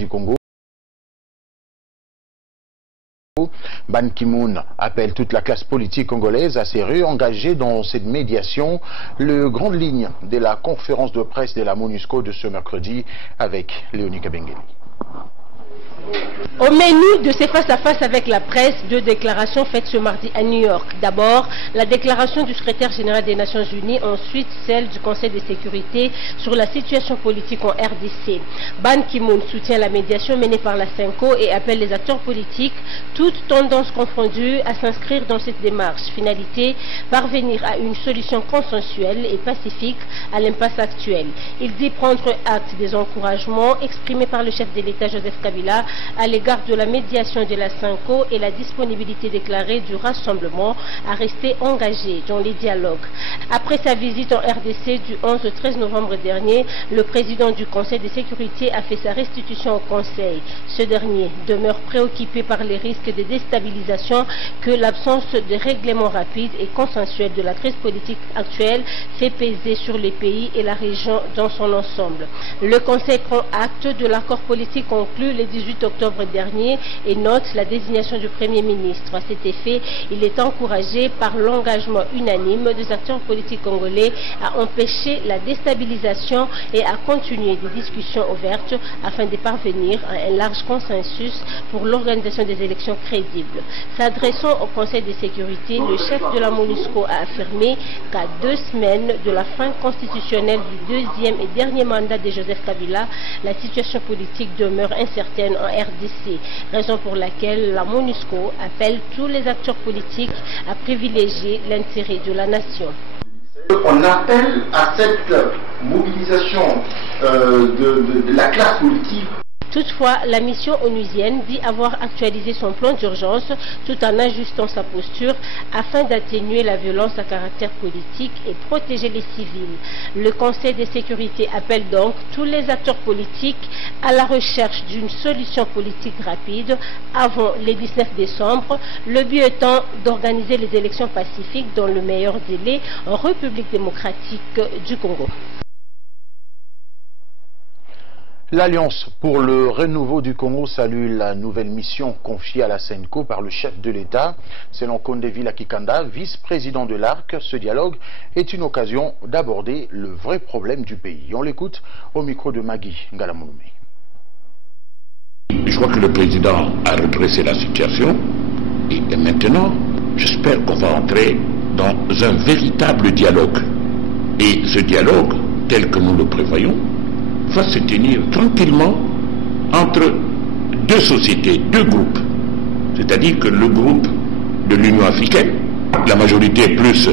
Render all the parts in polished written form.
du Congo. Ban Ki-moon appelle toute la classe politique congolaise à se réengager dans cette médiation. Le grande ligne de la conférence de presse de la MONUSCO de ce mercredi avec Léonie Kabengeli. Au menu de ces face-à-face avec la presse, deux déclarations faites ce mardi à New York. D'abord, la déclaration du secrétaire général des Nations Unies, ensuite celle du Conseil de sécurité sur la situation politique en RDC. Ban Ki-moon soutient la médiation menée par la CENCO et appelle les acteurs politiques, toutes tendances confondues, à s'inscrire dans cette démarche. Finalité, parvenir à une solution consensuelle et pacifique à l'impasse actuelle. Il dit prendre acte des encouragements exprimés par le chef de l'État Joseph Kabila à l'égard de la médiation de la CENCO et la disponibilité déclarée du rassemblement à rester engagé dans les dialogues. Après sa visite en RDC du 11 au 13 novembre dernier, le président du Conseil de sécurité a fait sa restitution au Conseil. Ce dernier demeure préoccupé par les risques de déstabilisation que l'absence de règlement rapide et consensuel de la crise politique actuelle fait peser sur les pays et la région dans son ensemble. Le Conseil prend acte de l'accord politique conclu le 18 octobre dernier et note la désignation du Premier ministre. À cet effet, il est encouragé par l'engagement unanime des acteurs politiques congolais à empêcher la déstabilisation et à continuer des discussions ouvertes afin de parvenir à un large consensus pour l'organisation des élections crédibles. S'adressant au Conseil de sécurité, le chef de la MONUSCO a affirmé qu'à 2 semaines de la fin constitutionnelle du deuxième et dernier mandat de Joseph Kabila, la situation politique demeure incertaine en RDC, raison pour laquelle la MONUSCO appelle tous les acteurs politiques à privilégier l'intérêt de la nation. On appelle à cette mobilisation de la classe politique. Toutefois, la mission onusienne dit avoir actualisé son plan d'urgence tout en ajustant sa posture afin d'atténuer la violence à caractère politique et protéger les civils. Le Conseil de sécurité appelle donc tous les acteurs politiques à la recherche d'une solution politique rapide avant le 19 décembre, le but étant d'organiser les élections pacifiques dans le meilleur délai en République démocratique du Congo. L'Alliance pour le renouveau du Congo salue la nouvelle mission confiée à la CENCO par le chef de l'État. Selon Kondevila Kikanda, vice-président de l'ARC, ce dialogue est une occasion d'aborder le vrai problème du pays. On l'écoute au micro de Magui Ngalamoumé. Je crois que le président a redressé la situation et maintenant, j'espère qu'on va entrer dans un véritable dialogue. Et ce dialogue, tel que nous le prévoyons, va se tenir tranquillement entre deux sociétés, deux groupes. C'est-à-dire que le groupe de l'Union africaine, la majorité plus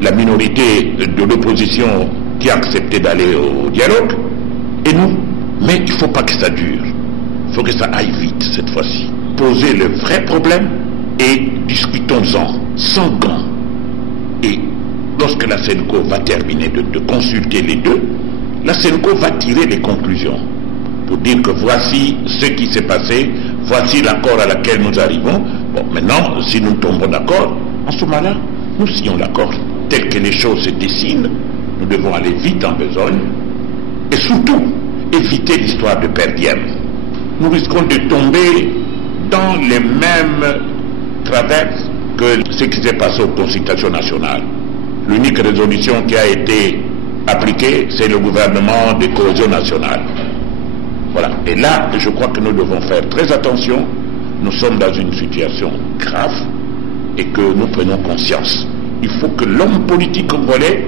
la minorité de l'opposition qui a accepté d'aller au dialogue, et nous. Mais il ne faut pas que ça dure. Il faut que ça aille vite cette fois-ci. Poser le vrai problème et discutons-en sans gants. Et lorsque la CENCO va terminer de consulter les deux, la CENCO va tirer les conclusions pour dire que voici ce qui s'est passé, voici l'accord à laquelle nous arrivons. Bon, maintenant, si nous tombons d'accord, en ce moment-là, nous signons l'accord. Tel que les choses se dessinent, nous devons aller vite en besogne et surtout éviter l'histoire de per diem. Nous risquons de tomber dans les mêmes travers que ce qui s'est passé aux consultations nationales. L'unique résolution qui a été appliqué, c'est le gouvernement de cohésion nationale. Voilà. Et là, je crois que nous devons faire très attention. Nous sommes dans une situation grave et que nous prenons conscience. Il faut que l'homme politique congolais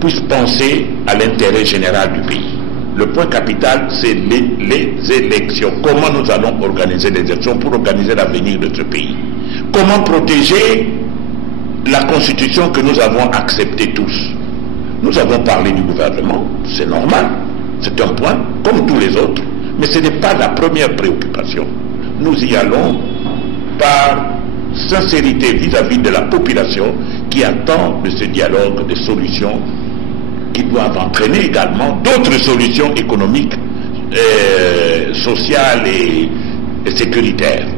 puisse penser à l'intérêt général du pays. Le point capital, c'est les élections. Comment nous allons organiser les élections pour organiser l'avenir de ce pays? Comment protéger la constitution que nous avons acceptée tous? Nous avons parlé du gouvernement, c'est normal, c'est un point, comme tous les autres, mais ce n'est pas la première préoccupation. Nous y allons par sincérité vis-à-vis de la population qui attend de ce dialogue des solutions qui doivent entraîner également d'autres solutions économiques, sociales et sécuritaires.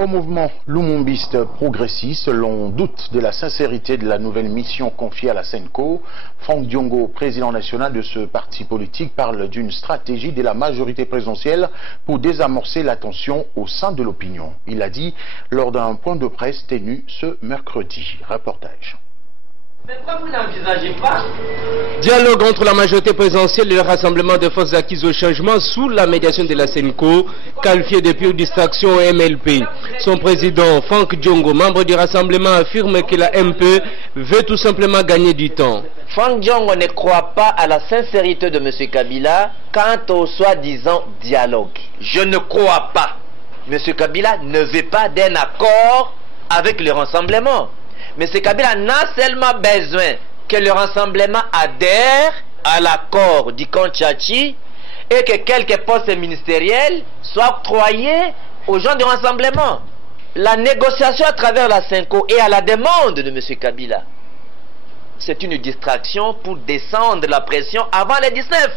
Au mouvement lumumbiste progressiste, l'on doute de la sincérité de la nouvelle mission confiée à la SENCO. Franck Diongo, président national de ce parti politique, parle d'une stratégie de la majorité présidentielle pour désamorcer la tension au sein de l'opinion. Il l'a dit lors d'un point de presse tenu ce mercredi. Reportage. Mais pourquoi vous n'envisagez pas? Dialogue entre la majorité présidentielle et le rassemblement des forces acquises au changement sous la médiation de la SENCO, qualifié de pure distraction au MLP. Son président, Franck Diongo, membre du rassemblement, affirme que la MP veut tout simplement gagner du temps. Franck Diongo ne croit pas à la sincérité de M. Kabila quant au soi-disant dialogue. Je ne crois pas. M. Kabila ne veut pas d'un accord avec le rassemblement. M. Kabila n'a seulement besoin que le rassemblement adhère à l'accord du Konchachi et que quelques postes ministériels soient octroyés aux gens du rassemblement. La négociation à travers la SENCO et à la demande de M. Kabila, c'est une distraction pour descendre la pression avant les 19.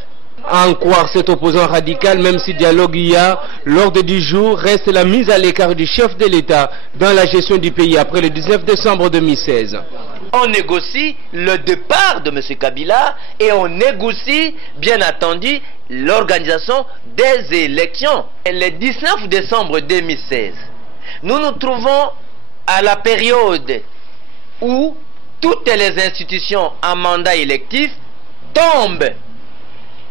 En croire cet opposant radical, même si dialogue y a, l'ordre du jour reste la mise à l'écart du chef de l'État dans la gestion du pays après le 19 décembre 2016. On négocie le départ de M. Kabila et on négocie, bien entendu, l'organisation des élections. Et le 19 décembre 2016, nous nous trouvons à la période où toutes les institutions en mandat électif tombent.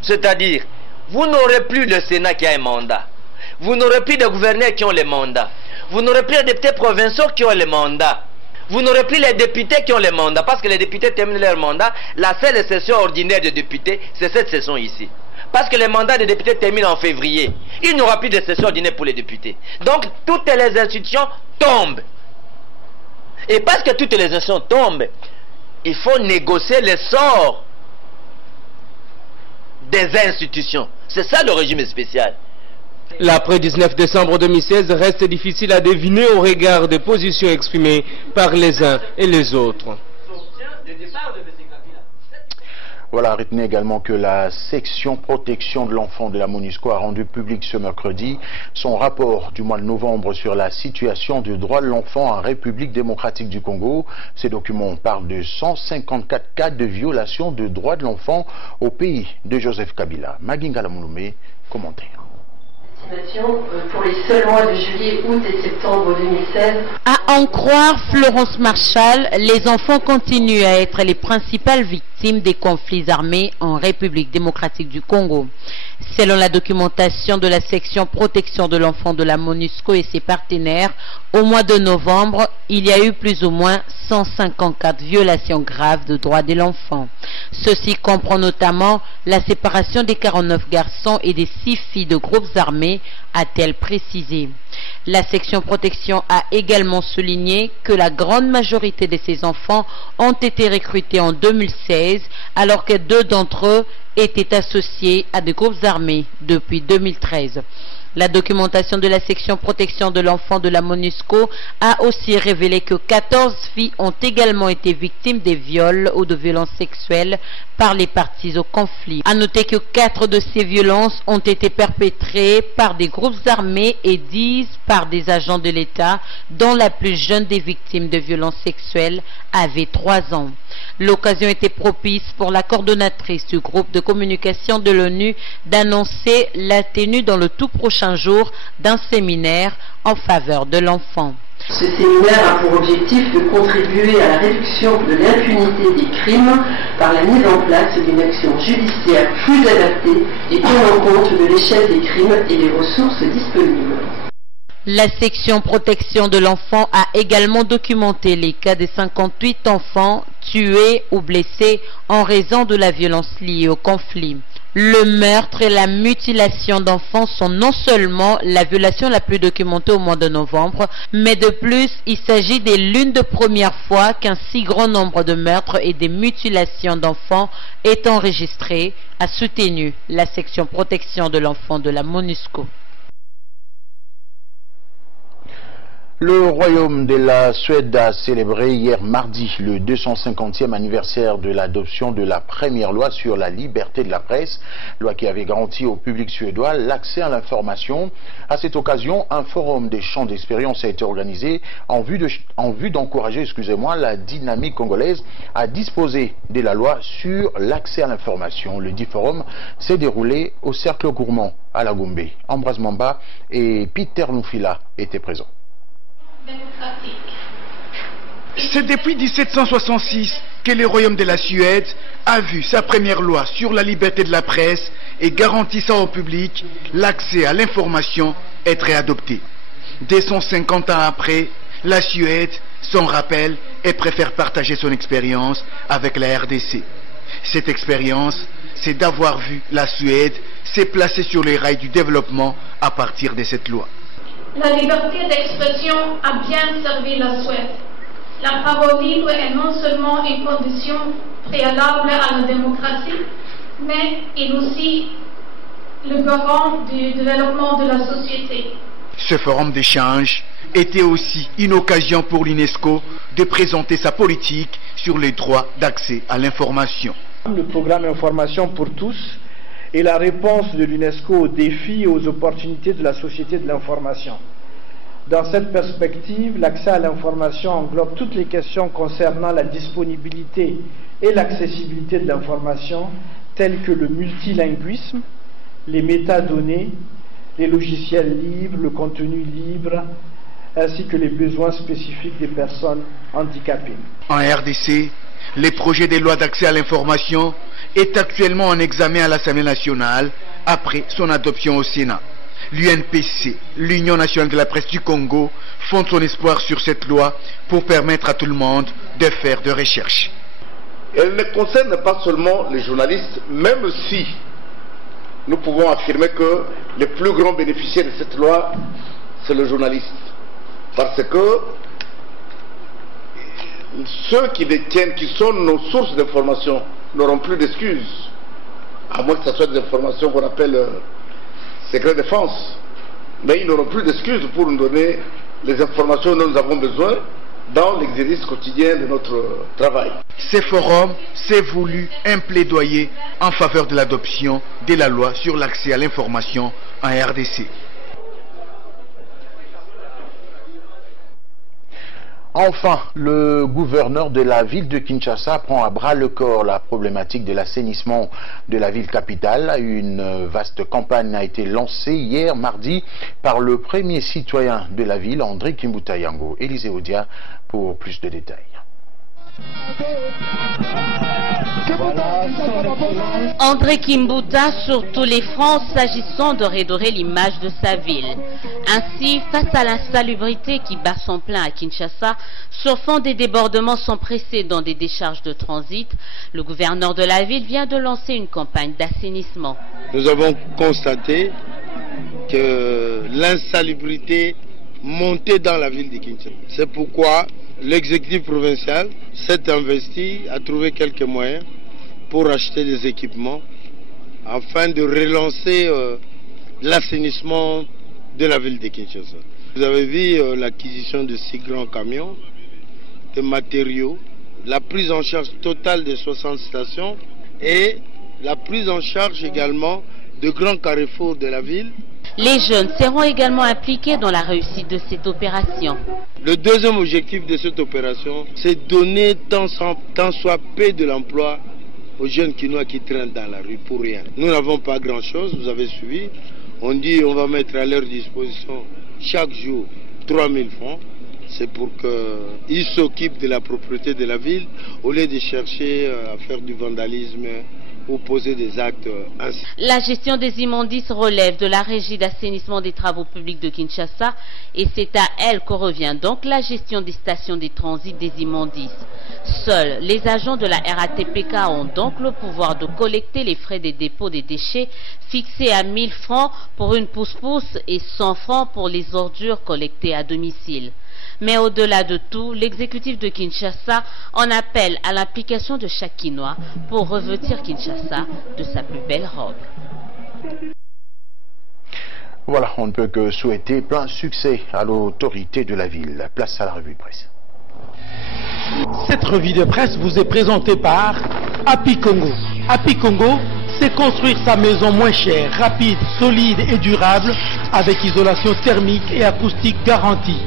C'est-à-dire, vous n'aurez plus le Sénat qui a un mandat. Vous n'aurez plus de gouverneurs qui ont les mandats. Vous n'aurez plus de députés provinciaux qui ont les mandats. Vous n'aurez plus les députés qui ont les mandats. Parce que les députés terminent leur mandat. La seule session ordinaire de députés, c'est cette session ici. Parce que les mandats des députés terminent en février. Il n'y aura plus de session ordinaire pour les députés. Donc, toutes les institutions tombent. Et parce que toutes les institutions tombent, il faut négocier le sort des institutions. C'est ça le régime spécial. L'après 19 décembre 2016 reste difficile à deviner au regard des positions exprimées par les uns et les autres. Voilà, retenez également que la section protection de l'enfant de la MONUSCO a rendu public ce mercredi son rapport du mois de novembre sur la situation du droit de l'enfant en République démocratique du Congo. Ces documents parlent de 154 cas de violation de droits de l'enfant au pays de Joseph Kabila. Maginga Lamouloumé, commentaire. Pour les seuls mois de juillet, août et septembre 2016. À en croire Florence Marshall, les enfants continuent à être les principales victimes des conflits armés en République démocratique du Congo. Selon la documentation de la section protection de l'enfant de la MONUSCO et ses partenaires, au mois de novembre, il y a eu plus ou moins 154 violations graves de droits de l'enfant. Ceci comprend notamment la séparation des 49 garçons et des 6 filles de groupes armés, a-t-elle précisé. La section protection a également souligné que la grande majorité de ces enfants ont été recrutés en 2016, alors que 2 d'entre eux étaient associés à des groupes armés depuis 2013. La documentation de la section protection de l'enfant de la MONUSCO a aussi révélé que 14 filles ont également été victimes de viols ou de violences sexuelles par les parties au conflit. À noter que 4 de ces violences ont été perpétrées par des groupes armés et 10 par des agents de l'État, dont la plus jeune des victimes de violences sexuelles avait 3 ans. L'occasion était propice pour la coordonnatrice du groupe de communication de l'ONU d'annoncer la tenue dans le tout prochain jour d'un séminaire en faveur de l'enfant. Ce séminaire a pour objectif de contribuer à la réduction de l'impunité des crimes par la mise en place d'une action judiciaire plus adaptée et tenant compte de l'échelle des crimes et des ressources disponibles. La section protection de l'enfant a également documenté les cas de 58 enfants tués ou blessés en raison de la violence liée au conflit. Le meurtre et la mutilation d'enfants sont non seulement la violation la plus documentée au mois de novembre, mais de plus, il s'agit de l'une des premières fois qu'un si grand nombre de meurtres et de mutilations d'enfants est enregistré, a soutenu la section protection de l'enfant de la MONUSCO. Le Royaume de la Suède a célébré hier mardi le 250e anniversaire de l'adoption de la première loi sur la liberté de la presse, loi qui avait garanti au public suédois l'accès à l'information. À cette occasion, un forum des champs d'expérience a été organisé en vue d'encourager, la dynamique congolaise à disposer de la loi sur l'accès à l'information. Le dit forum s'est déroulé au Cercle Gourmand à la Gombe. Ambroise Mamba et Peter Lufila étaient présents. C'est depuis 1766 que le Royaume de la Suède a vu sa première loi sur la liberté de la presse et garantissant au public l'accès à l'information être adoptée. 250 ans après, la Suède s'en rappelle et préfère partager son expérience avec la RDC. Cette expérience, c'est d'avoir vu la Suède s'est placée sur les rails du développement à partir de cette loi. La liberté d'expression a bien servi la Suède. La parole libre est non seulement une condition préalable à la démocratie, mais est aussi le garant du développement de la société. Ce forum d'échange était aussi une occasion pour l'UNESCO de présenter sa politique sur les droits d'accès à l'information. Le programme Information pour tous est la réponse de l'UNESCO aux défis et aux opportunités de la société de l'information. Dans cette perspective, l'accès à l'information englobe toutes les questions concernant la disponibilité et l'accessibilité de l'information, telles que le multilinguisme, les métadonnées, les logiciels libres, le contenu libre, ainsi que les besoins spécifiques des personnes handicapées. En RDC, les projets de loi d'accès à l'information est actuellement en examen à l'Assemblée nationale après son adoption au Sénat. L'UNPC, l'Union nationale de la presse du Congo, fonde son espoir sur cette loi pour permettre à tout le monde de faire des recherches. Elle ne concerne pas seulement les journalistes, même si nous pouvons affirmer que le plus grand bénéficiaire de cette loi, c'est le journaliste. Parce que ceux qui détiennent, qui sont nos sources d'information, n'auront plus d'excuses, à moins que ce soit des informations qu'on appelle secret défense. Mais ils n'auront plus d'excuses pour nous donner les informations dont nous avons besoin dans l'exercice quotidien de notre travail. Ce forum s'est voulu un plaidoyer en faveur de l'adoption de la loi sur l'accès à l'information en RDC. Enfin, le gouverneur de la ville de Kinshasa prend à bras le corps la problématique de l'assainissement de la ville capitale. Une vaste campagne a été lancée hier mardi par le premier citoyen de la ville, André Kimbuta Yango. Élisée Odia pour plus de détails. André Kimbuta sur tous les fronts s'agissant de redorer l'image de sa ville. Ainsi, face à l'insalubrité qui bat son plein à Kinshasa, sur fond des débordements sans précédent des décharges de transit, le gouverneur de la ville vient de lancer une campagne d'assainissement. Nous avons constaté que l'insalubrité montait dans la ville de Kinshasa. C'est pourquoi l'exécutif provincial s'est investi à trouver quelques moyens pour acheter des équipements afin de relancer l'assainissement de la ville de Kinshasa. Vous avez vu l'acquisition de 6 grands camions, de matériaux, la prise en charge totale des 60 stations et la prise en charge également de grands carrefours de la ville. Les jeunes seront également impliqués dans la réussite de cette opération. Le deuxième objectif de cette opération, c'est donner tant soit peu de l'emploi aux jeunes Kinois qui traînent dans la rue pour rien. Nous n'avons pas grand-chose, vous avez suivi. On dit on va mettre à leur disposition chaque jour 3 000 francs. C'est pour qu'ils s'occupent de la propriété de la ville au lieu de chercher à faire du vandalisme ou poser des actes ainsi. La gestion des immondices relève de la régie d'assainissement des travaux publics de Kinshasa et c'est à elle que revient donc la gestion des stations de transit des immondices. Seuls les agents de la RATPK ont donc le pouvoir de collecter les frais des dépôts des déchets fixés à 1 000 francs pour une pousse-pousse et 100 francs pour les ordures collectées à domicile. Mais au-delà de tout, l'exécutif de Kinshasa en appelle à l'implication de chaque Kinois pour revêtir Kinshasa de sa plus belle robe. Voilà, on ne peut que souhaiter plein succès à l'autorité de la ville. Place à la revue de presse. Cette revue de presse vous est présentée par Happy Congo. Happy Congo, c'est construire sa maison moins chère, rapide, solide et durable avec isolation thermique et acoustique garantie.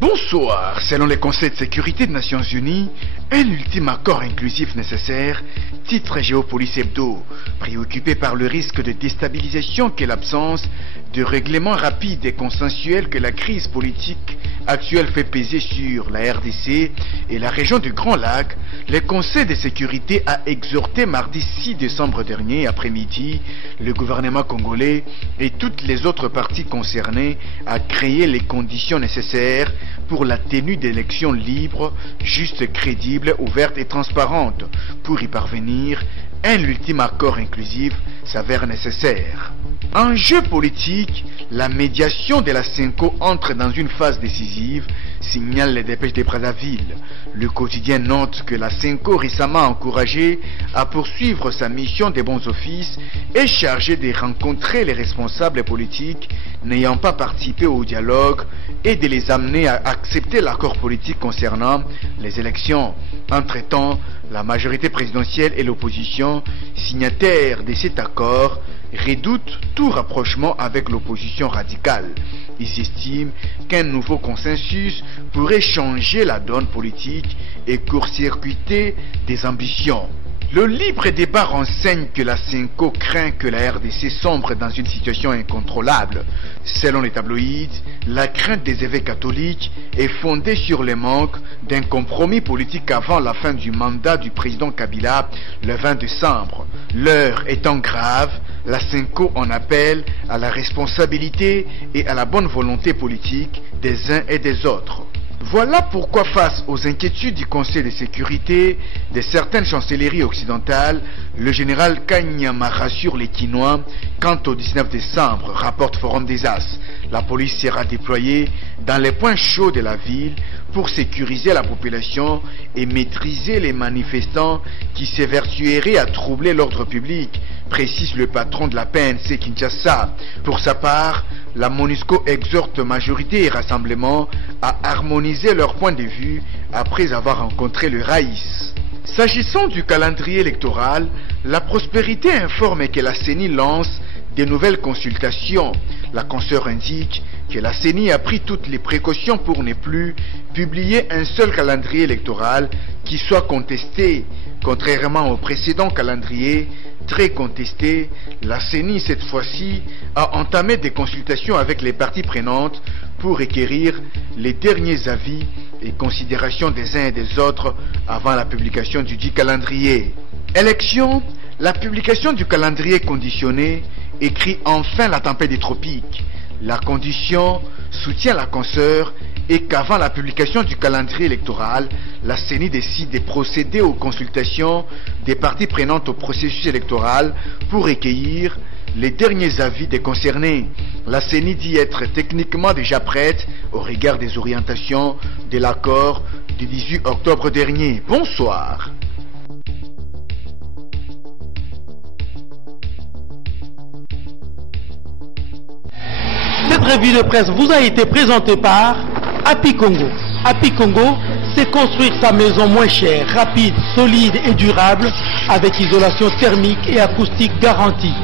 Bonsoir. Selon les conseils de sécurité des Nations Unies, un ultime accord inclusif nécessaire, titre Géopolice Hebdo, préoccupé par le risque de déstabilisation qu'est l'absence de règlement rapide et consensuel que la crise politique actuelle fait peser sur la RDC et la région du Grand Lac, le Conseil de sécurité a exhorté mardi 6 décembre dernier après-midi le gouvernement congolais et toutes les autres parties concernées à créer les conditions nécessaires pour la tenue d'élections libres, justes, crédibles, ouvertes et transparentes. Pour y parvenir, un ultime accord inclusif s'avère nécessaire. En jeu politique, la médiation de la CENCO entre dans une phase décisive, signale les dépêches de Brazzaville. Le quotidien note que la CENCO, récemment encouragée à poursuivre sa mission des bons offices, est chargée de rencontrer les responsables politiques n'ayant pas participé au dialogue et de les amener à accepter l'accord politique concernant les élections. Entre-temps, la majorité présidentielle et l'opposition, signataires de cet accord, redoutent tout rapprochement avec l'opposition radicale. Ils estiment qu'un nouveau consensus pourrait changer la donne politique et court-circuiter des ambitions. Le libre débat renseigne que la CENCO craint que la RDC sombre dans une situation incontrôlable. Selon les tabloïds, la crainte des évêques catholiques est fondée sur le manque d'un compromis politique avant la fin du mandat du président Kabila le 20 décembre. L'heure étant grave, la CENCO en appelle à la responsabilité et à la bonne volonté politique des uns et des autres. Voilà pourquoi, face aux inquiétudes du Conseil de sécurité de certaines chancelleries occidentales, le général Kanyama rassure les Quinois quant au 19 décembre, rapporte Forum des As. La police sera déployée dans les points chauds de la ville pour sécuriser la population et maîtriser les manifestants qui s'évertueraient à troubler l'ordre public, précise le patron de la PNC Kinshasa. Pour sa part, la MONUSCO exhorte majorité et rassemblement à harmoniser leurs points de vue après avoir rencontré le Raïs. S'agissant du calendrier électoral, la Prospérité informe que la CENI lance des nouvelles consultations. La consoeur indique que la CENI a pris toutes les précautions pour ne plus publier un seul calendrier électoral qui soit contesté. Contrairement au précédent calendrier, très contesté, la CENI cette fois-ci a entamé des consultations avec les parties prenantes pour requérir les derniers avis et considérations des uns et des autres avant la publication du dit calendrier. Élection, la publication du calendrier conditionné écrit enfin la tempête des tropiques. La condition soutient la consoeur et qu'avant la publication du calendrier électoral, la CENI décide de procéder aux consultations des parties prenantes au processus électoral pour recueillir les derniers avis des concernés. La CENI dit être techniquement déjà prête au regard des orientations de l'accord du 18 octobre dernier. Bonsoir. Cette revue de presse vous a été présentée par Happy Congo. Happy Congo, c'est construire sa maison moins chère, rapide, solide et durable avec isolation thermique et acoustique garantie.